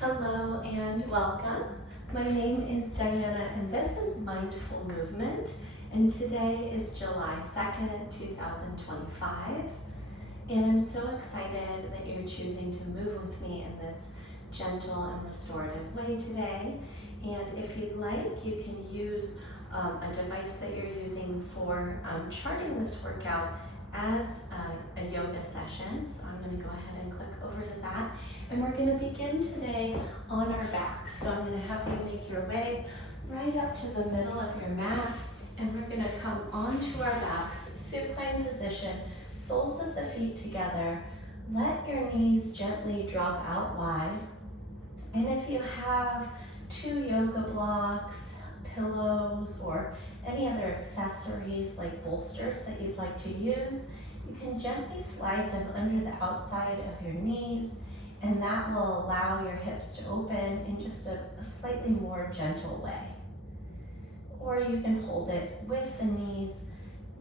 Hello and welcome. My name is Diana and this is Mindful Movement, and today is July 2nd, 2025. And I'm so excited that you're choosing to move with me in this gentle and restorative way today. And if you'd like, you can use a device that you're using for charting this workout as a yoga session. So I'm going to go ahead and click over to that. And we're going to begin today on our backs. So I'm going to have you make your way right up to the middle of your mat. And we're going to come onto our backs, supine position, soles of the feet together. Let your knees gently drop out wide. And if you have two yoga blocks, pillows, or any other accessories like bolsters that you'd like to use, you can gently slide them under the outside of your knees, and that will allow your hips to open in just a slightly more gentle way. Or you can hold it with the knees,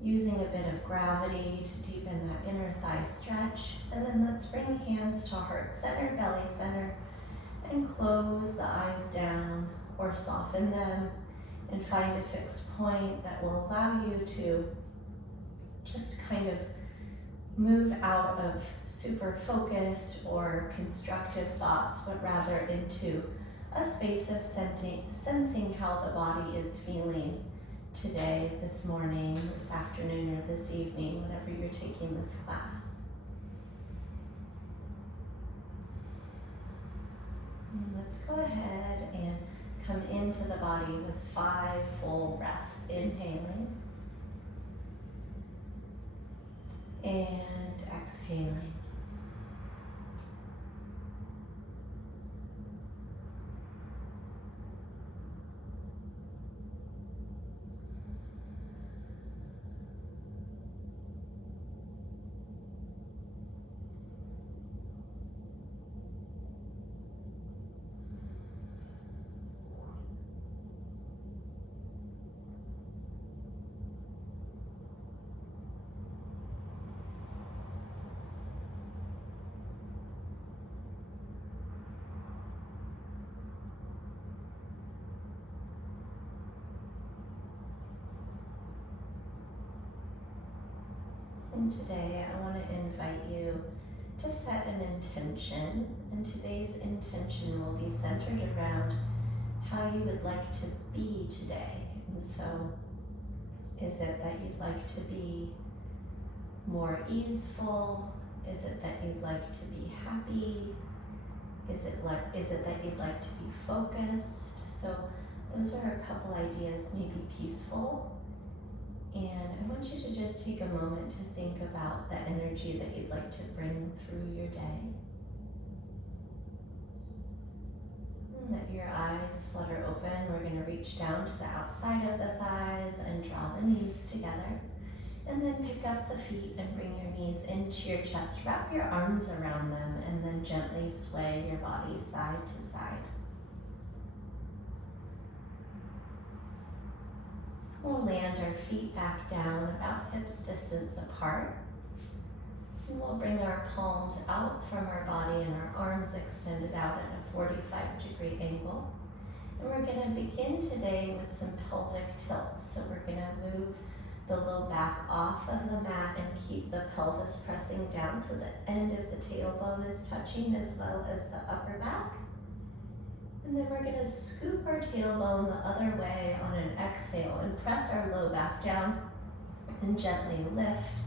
using a bit of gravity to deepen that inner thigh stretch. And then let's bring the hands to heart center, belly center, and close the eyes down or soften them and find a fixed point that will allow you to just kind of move out of super focused or constructive thoughts, but rather into a space of sensing how the body is feeling today, this morning, this afternoon, or this evening, whenever you're taking this class. And let's go ahead and come into the body with 5 full breaths. Inhaling and exhaling. And today I want to invite you to set an intention, and today's intention will be centered around how you would like to be today. And so, is it that you'd like to be more easeful? Is it that you'd like to be happy? Is it that you'd like to be focused? So those are a couple ideas. Maybe peaceful. And I want you to just take a moment to think about the energy that you'd like to bring through your day. And let your eyes flutter open. We're going to reach down to the outside of the thighs and draw the knees together. And then pick up the feet and bring your knees into your chest. Wrap your arms around them and then gently sway your body side to side. We'll land our feet back down about hips distance apart. And we'll bring our palms out from our body and our arms extended out at a 45-degree angle. And we're going to begin today with some pelvic tilts. So we're going to move the low back off of the mat and keep the pelvis pressing down so the end of the tailbone is touching as well as the upper back. And then we're going to scoop our tailbone the other way on an exhale and press our low back down and gently lift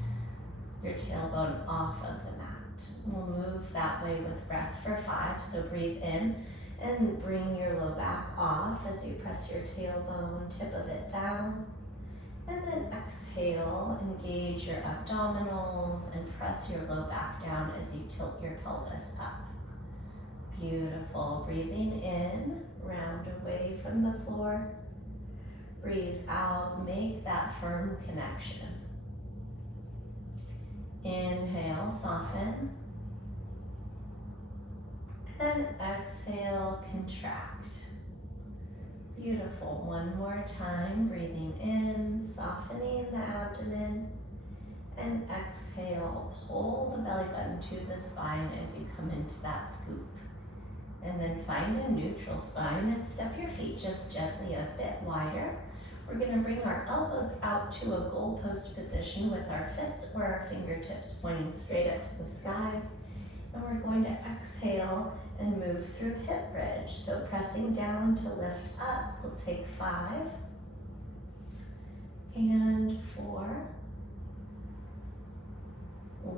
your tailbone off of the mat. We'll move that way with breath for 5. So breathe in and bring your low back off as you press your tailbone, tip of it down. And then exhale, engage your abdominals and press your low back down as you tilt your pelvis up. Beautiful. Breathing in, round away from the floor. Breathe out, make that firm connection. Inhale, soften. And exhale, contract. Beautiful. One more time, breathing in, softening the abdomen. And exhale, pull the belly button to the spine as you come into that scoop. And then find a neutral spine and step your feet just gently a bit wider. We're going to bring our elbows out to a goalpost position with our fists or our fingertips pointing straight up to the sky. And we're going to exhale and move through hip bridge. So pressing down to lift up, we'll take 5 and 4.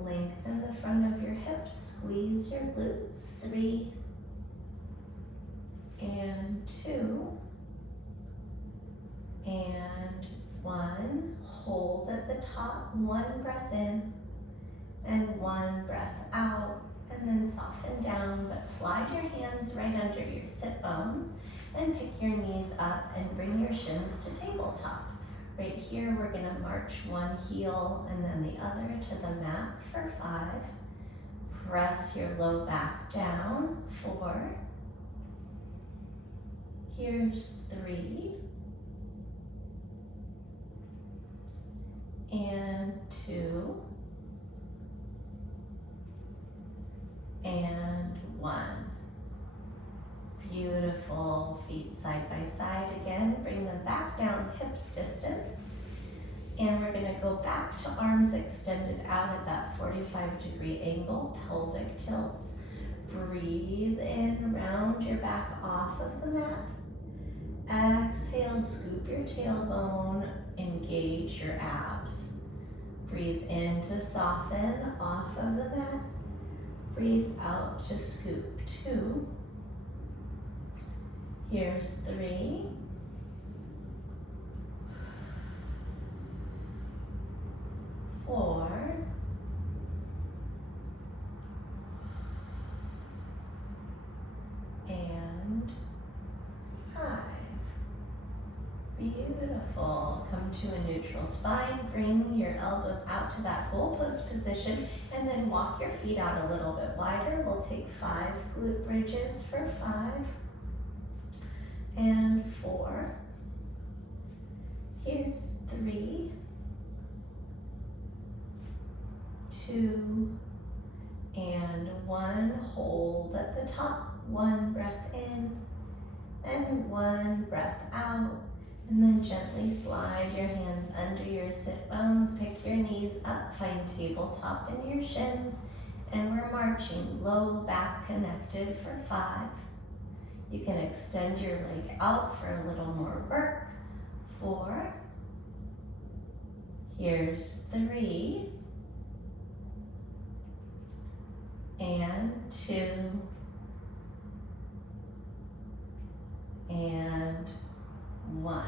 Lengthen the front of your hips, squeeze your glutes. 3 and 2 and 1. Hold at the top, 1 breath in and 1 breath out, and then soften down, but slide your hands right under your sit bones and pick your knees up and bring your shins to tabletop. Right here, we're gonna march one heel and then the other to the mat for 5. Press your low back down, 4. Here's 3. And 2. And 1. Beautiful. Feet side by side again. Bring them back down, hips distance. And we're going to go back to arms extended out at that 45-degree angle, pelvic tilts. Breathe in, round your back off of the mat. Exhale, scoop your tailbone, engage your abs. Breathe in to soften off of the mat. Breathe out to scoop. 2. Here's 3. 4. And 5. Beautiful. Come to a neutral spine. Bring your elbows out to that goalpost position and then walk your feet out a little bit wider. We'll take 5 glute bridges for 5 and 4. Here's 3, 2, and 1. Hold at the top. 1 breath in and 1 breath out. And then gently slide your hands under your sit bones. Pick your knees up. Find tabletop in your shins. And we're marching low back connected for 5. You can extend your leg out for a little more work. 4. Here's 3. And 2. And 1.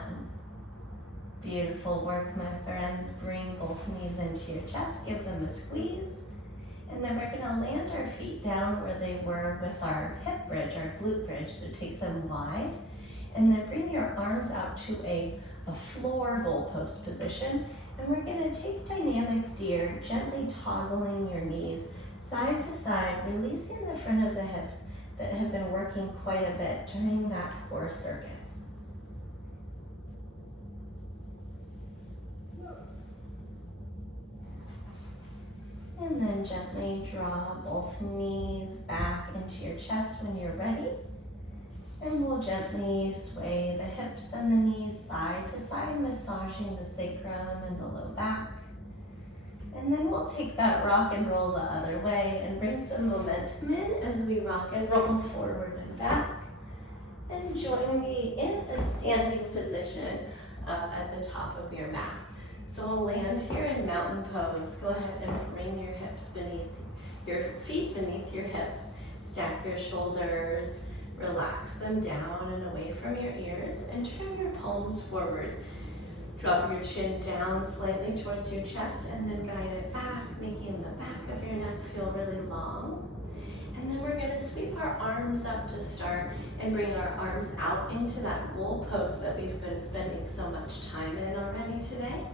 Beautiful work, my friends. Bring both knees into your chest. Give them a squeeze. And then we're going to land our feet down where they were with our hip bridge, our glute bridge. So take them wide. And then bring your arms out to a floor goalpost position. And we're going to take dynamic deer, gently toggling your knees side to side, releasing the front of the hips that have been working quite a bit during that core circuit. And then gently draw both knees back into your chest when you're ready. And we'll gently sway the hips and the knees side to side, massaging the sacrum and the low back. And then we'll take that rock and roll the other way and bring some momentum in as we rock and roll forward and back. And join me in a standing position up at the top of your mat. So we'll land here in mountain pose. Go ahead and bring your hips beneath, your feet beneath your hips. Stack your shoulders, relax them down and away from your ears, and turn your palms forward. Drop your chin down slightly towards your chest and then guide it back, making the back of your neck feel really long. And then we're gonna sweep our arms up to start and bring our arms out into that goal post that we've been spending so much time in already today.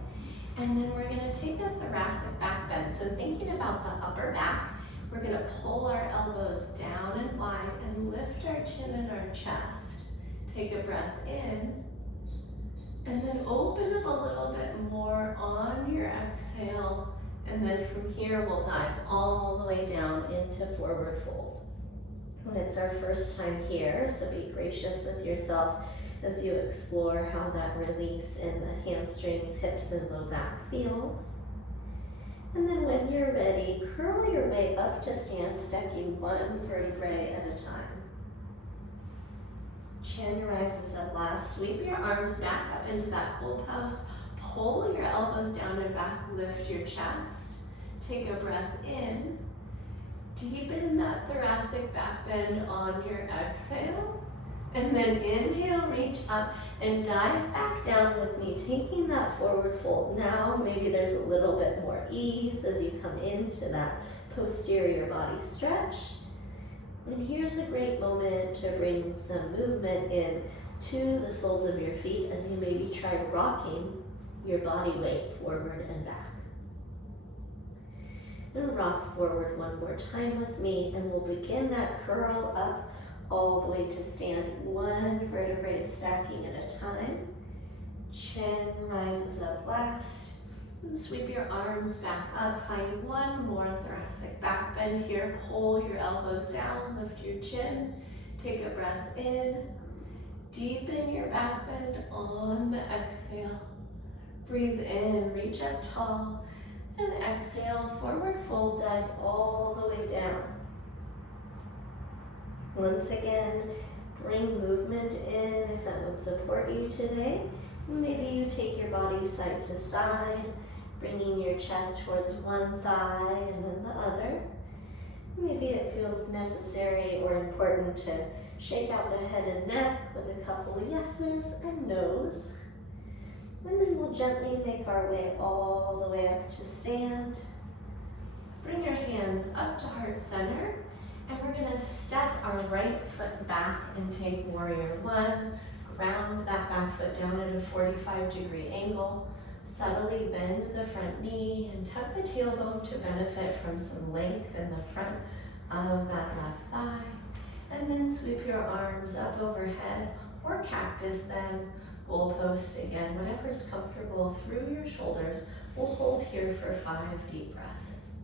And then we're gonna take a thoracic back bend. So thinking about the upper back, we're gonna pull our elbows down and wide and lift our chin and our chest. Take a breath in, and then open up a little bit more on your exhale. And then from here, we'll dive all the way down into forward fold. when it's our first time here, so be gracious with yourself as you explore how that release in the hamstrings, hips, and low back feels. And then when you're ready, curl your way up to stand, stacking one vertebrae at a time. Chin rises up last. Sweep your arms back up into that cool pose. Pull your elbows down and back, lift your chest. Take a breath in. Deepen that thoracic back bend on your exhale. And then inhale, reach up and dive back down with me, taking that forward fold. Now maybe there's a little bit more ease as you come into that posterior body stretch. And here's a great moment to bring some movement in to the soles of your feet as you maybe try rocking your body weight forward and back. And rock forward one more time with me, and we'll begin that curl up all the way to stand. One vertebrae stacking at a time. Chin rises up last. And sweep your arms back up. Find one more thoracic back bend here. Pull your elbows down, lift your chin. Take a breath in. Deepen your back bend on the exhale. Breathe in, reach up tall. And exhale, forward fold, dive all the way down. Once again, bring movement in if that would support you today. Maybe you take your body side to side, bringing your chest towards one thigh and then the other. Maybe it feels necessary or important to shake out the head and neck with a couple of yeses and nos. And then we'll gently make our way all the way up to stand. Bring your hands up to heart center, and we're gonna step our right foot back and take warrior one. Ground that back foot down at a 45-degree angle. Subtly bend the front knee and tuck the tailbone to benefit from some length in the front of that left thigh. And then sweep your arms up overhead, or cactus then. We'll post again, whatever's comfortable through your shoulders. We'll hold here for 5 deep breaths.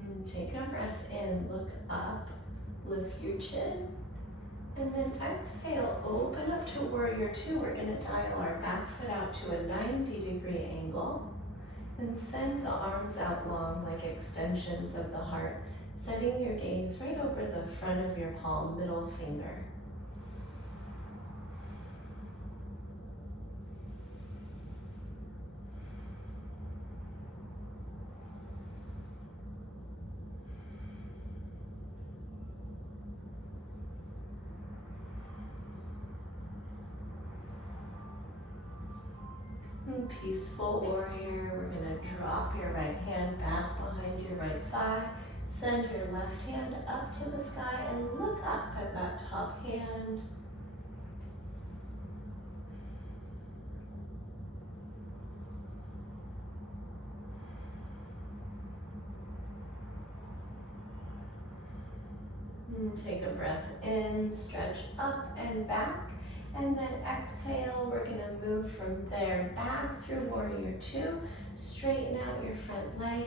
And take a breath in, look up, lift your chin. And then exhale, open up to warrior two. We're gonna dial our back foot out to a 90-degree angle and send the arms out long like extensions of the heart, setting your gaze right over the front of your palm, middle finger. Peaceful warrior, we're going to drop your right hand back behind your right thigh, send your left hand up to the sky and look up at that top hand. And take a breath in, stretch up and back. And then exhale, we're gonna move from there back through warrior two, straighten out your front leg.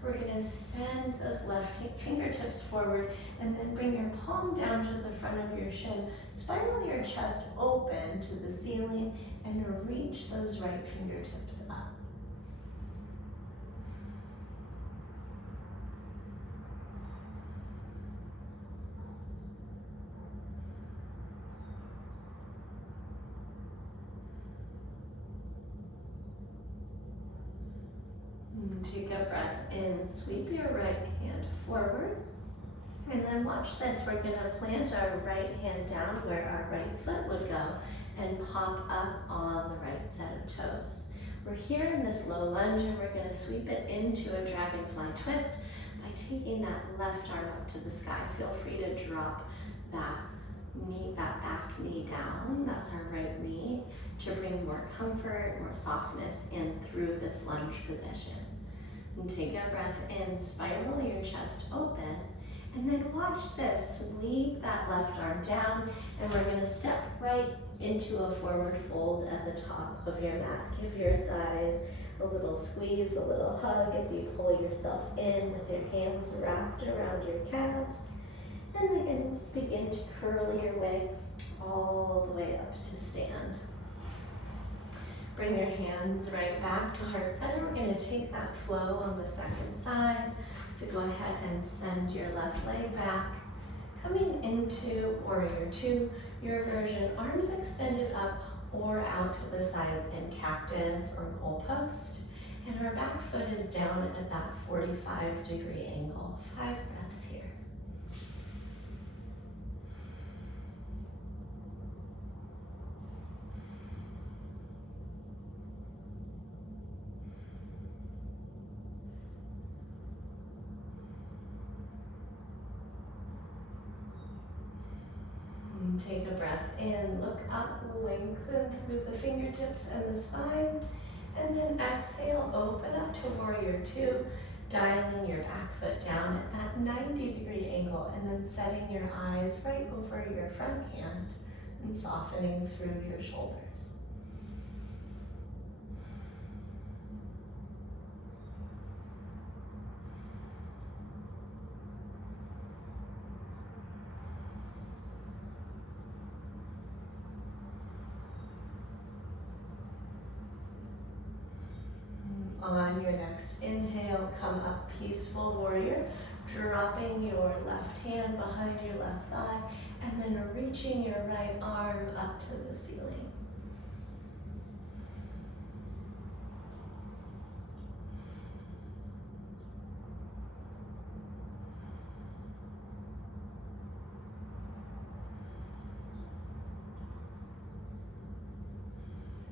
We're gonna send those left fingertips forward and then bring your palm down to the front of your shin. Spiral your chest open to the ceiling and reach those right fingertips up. Take a breath in, sweep your right hand forward, and then watch this. We're gonna plant our right hand down where our right foot would go and pop up on the right set of toes. We're here in this low lunge and we're gonna sweep it into a dragonfly twist by taking that left arm up to the sky. Feel free to drop that knee, that back knee down. That's our right knee, to bring more comfort, more softness in through this lunge position. And take a breath in, spiral your chest open, And then watch this, sweep that left arm down, and we're gonna step right into a forward fold at the top of your mat. Give your thighs a little squeeze, a little hug as you pull yourself in with your hands wrapped around your calves. And then begin to curl your way all the way up to stand. Bring your hands right back to heart center. We're gonna take that flow on the second side. So go ahead and send your left leg back. Coming into warrior two, your version, arms extended up or out to the sides in cactus or goalpost. And our back foot is down at that 45-degree angle. 5 breaths here. Take a breath in, look up, lengthen through the fingertips and the spine, and then exhale, open up to warrior two, dialing your back foot down at that 90-degree angle, and then setting your eyes right over your front hand and softening through your shoulders. On your next inhale, come up, peaceful warrior, dropping your left hand behind your left thigh, and then reaching your right arm up to the ceiling.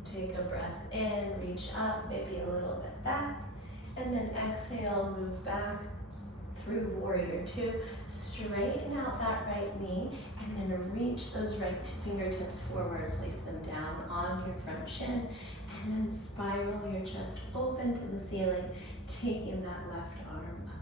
Take a breath in, reach up, maybe a little bit back, and then exhale, move back through warrior two. Straighten out that right knee, and then reach those right fingertips forward, place them down on your front shin, and then spiral your chest open to the ceiling, taking that left arm up.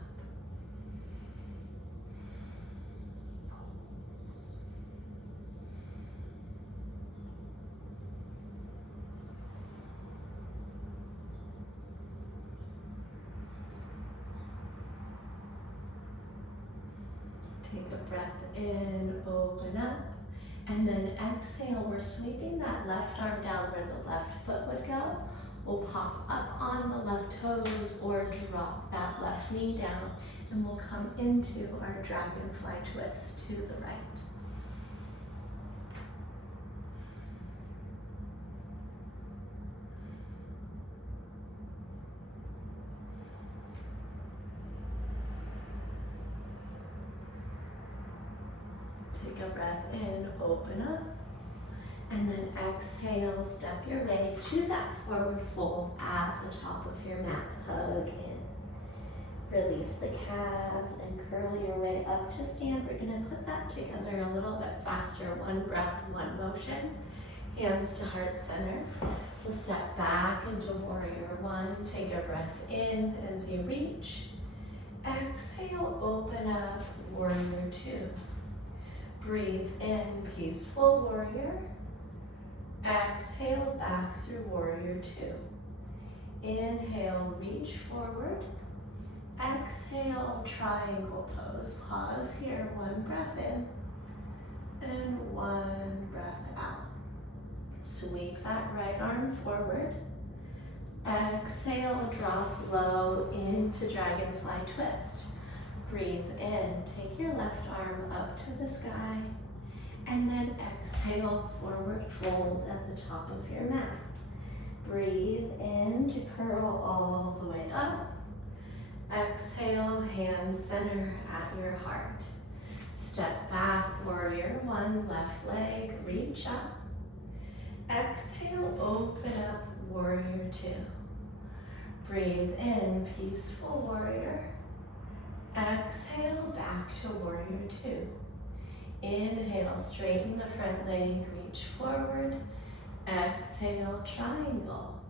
Take a breath in, open up, and then exhale. We're sweeping that left arm down where the left foot would go. We'll pop up on the left toes or drop that left knee down, and we'll come into our dragonfly twist to the right. Take a breath in, open up, and then exhale, step your way to that forward fold at the top of your mat. Hug in. Release the calves and curl your way up to stand. We're gonna put that together a little bit faster. One breath, one motion. Hands to heart center. We'll step back into warrior one. Take a breath in as you reach. Exhale, open up, warrior two. Breathe in, peaceful warrior. Exhale, back through warrior two. Inhale, reach forward. Exhale, triangle pose. Pause here, one breath in and one breath out. Sweep that right arm forward. Exhale, drop low into dragonfly twist. Breathe in, take your left arm up to the sky, and then exhale, forward fold at the top of your mat. Breathe in to curl all the way up. Exhale, hands center at your heart. Step back, warrior one, left leg, reach up. Exhale, open up, warrior two. Breathe in, peaceful warrior. Exhale, back to warrior two. Inhale, straighten the front leg, reach forward. Exhale, triangle.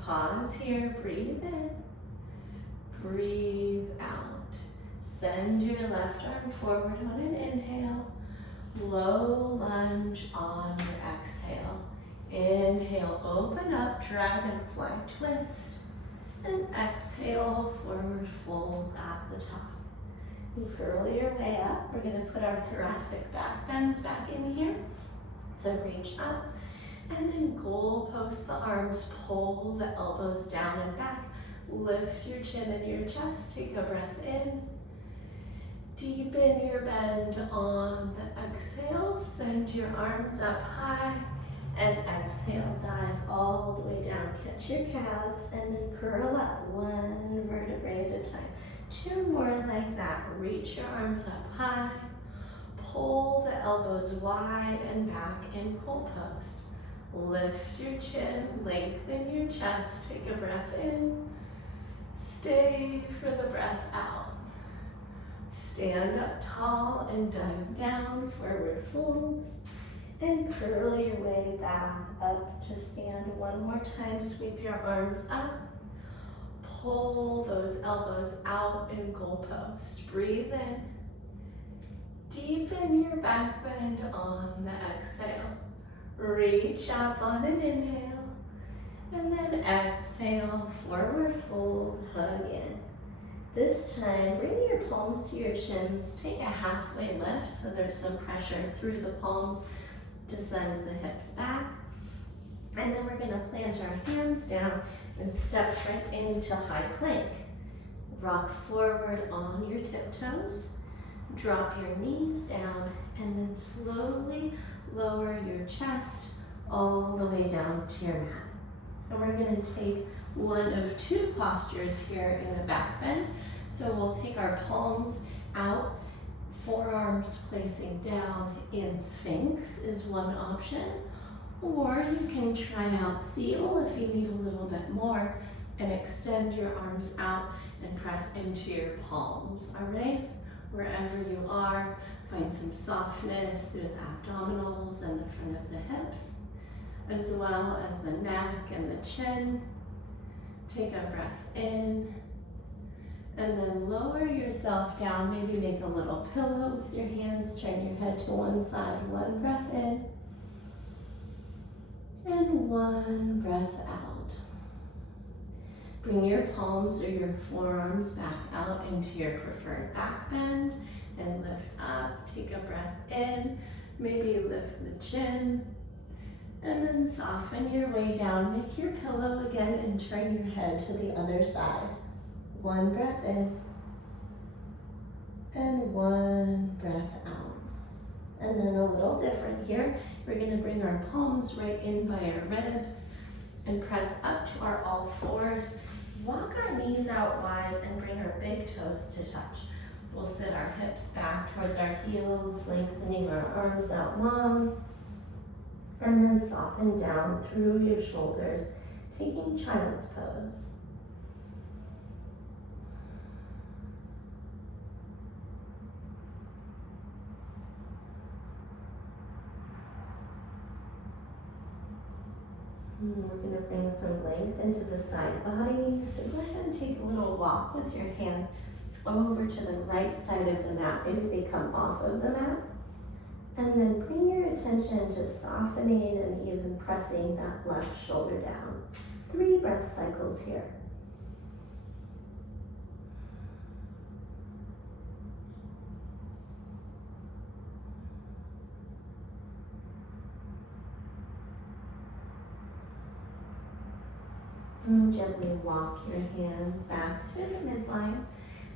Pause here, breathe in. Breathe out. Send your left arm forward on an inhale. Low lunge on your exhale. Inhale, open up, dragonfly twist. And exhale, forward fold at the top. You curl your way up. We're gonna put our thoracic back bends back in here. So reach up and then goalpost the arms, pull the elbows down and back. Lift your chin and your chest, take a breath in. Deepen your bend on the exhale. Send your arms up high and exhale, dive all the way down. Catch your calves and then curl up one vertebrae at a time. Two more like that. Reach your arms up high. Pull the elbows wide and back in goalpost. Lift your chin, lengthen your chest, take a breath in. Stay for the breath out. Stand up tall and dive down, forward fold. And curl your way back up to stand one more time. Sweep your arms up. Pull those elbows out in goalpost. Breathe in. Deepen your back bend on the exhale. Reach up on an inhale. And then exhale, forward fold, hug in. This time, bring your palms to your shins. Take a halfway lift so there's some pressure through the palms to send the hips back. And then we're gonna plant our hands down and step right into high plank. Rock forward on your tiptoes. Drop your knees down and then slowly lower your chest all the way down to your mat. And we're gonna take one of two postures here in a back bend. So we'll take our palms out, forearms placing down in Sphinx is one option. Or you can try out Seal if you need a little bit more and extend your arms out and press into your palms, all right? Wherever you are, find some softness through the abdominals and the front of the hips, as well as the neck and the chin. Take a breath in, and then lower yourself down. Maybe make a little pillow with your hands. Turn your head to one side. One breath in, and one breath out. Bring your palms or your forearms back out into your preferred back bend and lift up. Take a breath in, maybe lift the chin, and then soften your way down. Make your pillow again and turn your head to the other side. One breath in, and one breath out. And then a little different here. We're gonna bring our palms right in by our ribs and press up to our all fours. Walk our knees out wide and bring our big toes to touch. We'll sit our hips back towards our heels, lengthening our arms out long. And then soften down through your shoulders, taking child's pose. We're going to bring some length into the side body. So go ahead and take a little walk with your hands over to the right side of the mat. Maybe they come off of the mat. And then bring your attention to softening and even pressing that left shoulder down. 3 breath cycles here. And gently walk your hands back through the midline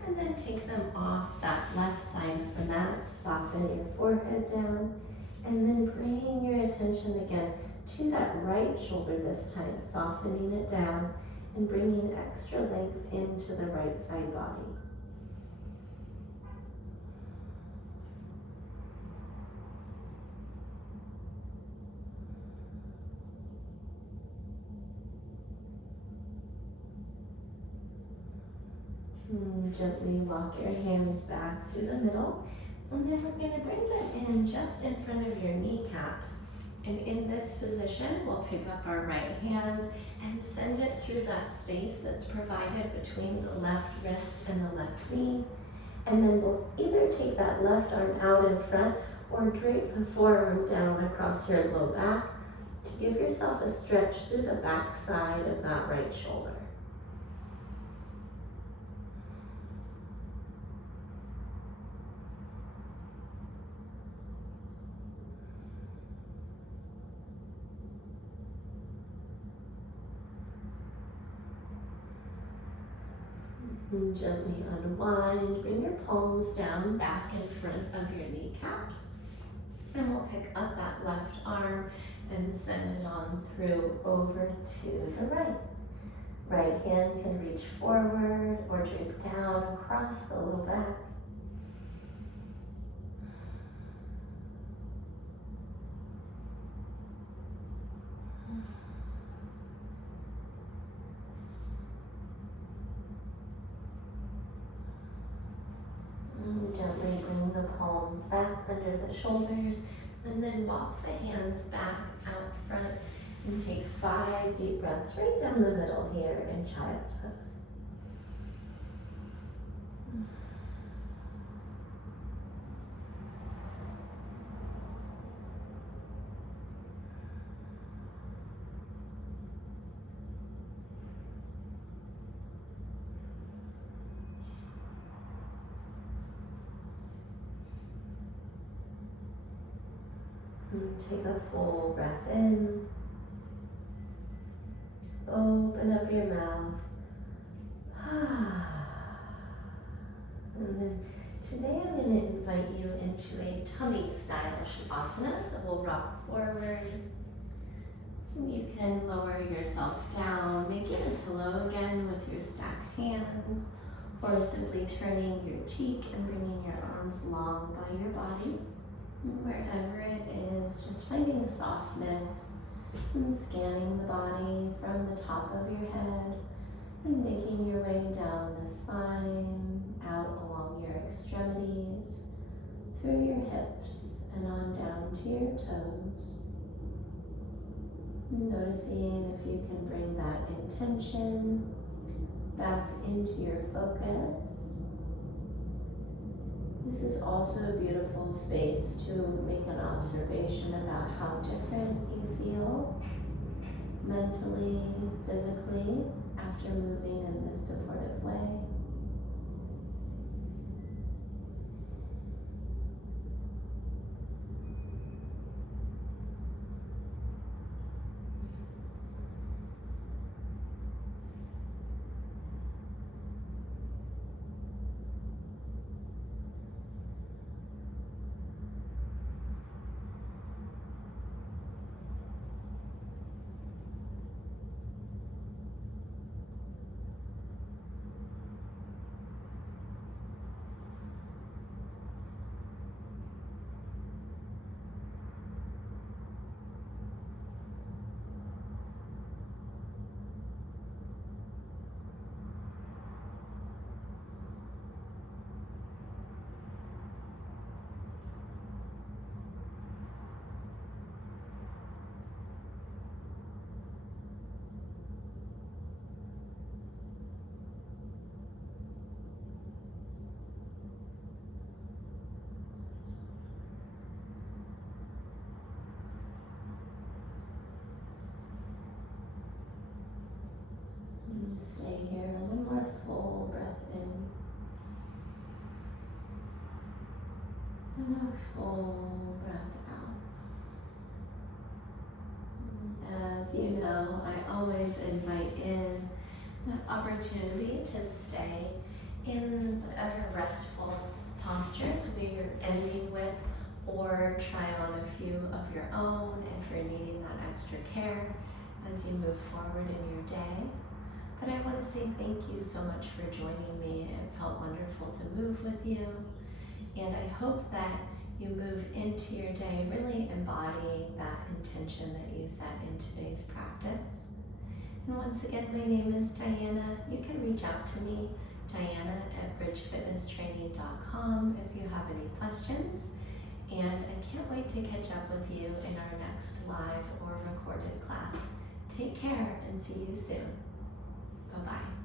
and then take them off that left side of the mat. Soften your forehead down and then bring your attention again to that right shoulder this time, softening it down and bringing extra length into the right side body. Gently walk your hands back through the middle, and then we're going to bring them in just in front of your kneecaps. And in this position, we'll pick up our right hand and send it through that space that's provided between the left wrist and the left knee. And then we'll either take that left arm out in front or drape the forearm down across your low back to give yourself a stretch through the back side of that right shoulder. And gently unwind, bring your palms down back in front of your kneecaps. And we'll pick up that left arm and send it on through over to the right. Right hand can reach forward or drape down across the low back. And gently bring the palms back under the shoulders, and then walk the hands back out front and take 5 deep breaths right down the middle here in child's pose. And take a full breath in. Open up your mouth. And then today I'm going to invite you into a tummy style shavasana. So we'll rock forward. And you can lower yourself down, making a pillow again with your stacked hands, or simply turning your cheek and bringing your arms long by your body. And wherever it is, just finding softness and scanning the body from the top of your head and making your way down the spine, out along your extremities, through your hips and on down to your toes. And noticing if you can bring that intention back into your focus. This is also a beautiful space to make an observation about how different you feel mentally, physically, after moving in this supportive way. Stay here, one more full breath in, and a full breath out. As you know, I always invite in the opportunity to stay in whatever restful postures we're ending with, or try on a few of your own if you're needing that extra care as you move forward in your day. But I want to say thank you so much for joining me. It felt wonderful to move with you. And I hope that you move into your day really embodying that intention that you set in today's practice. And once again, my name is Diana. You can reach out to me, Diana@bridgefitnesstraining.com, if you have any questions. And I can't wait to catch up with you in our next live or recorded class. Take care and see you soon. Bye-bye.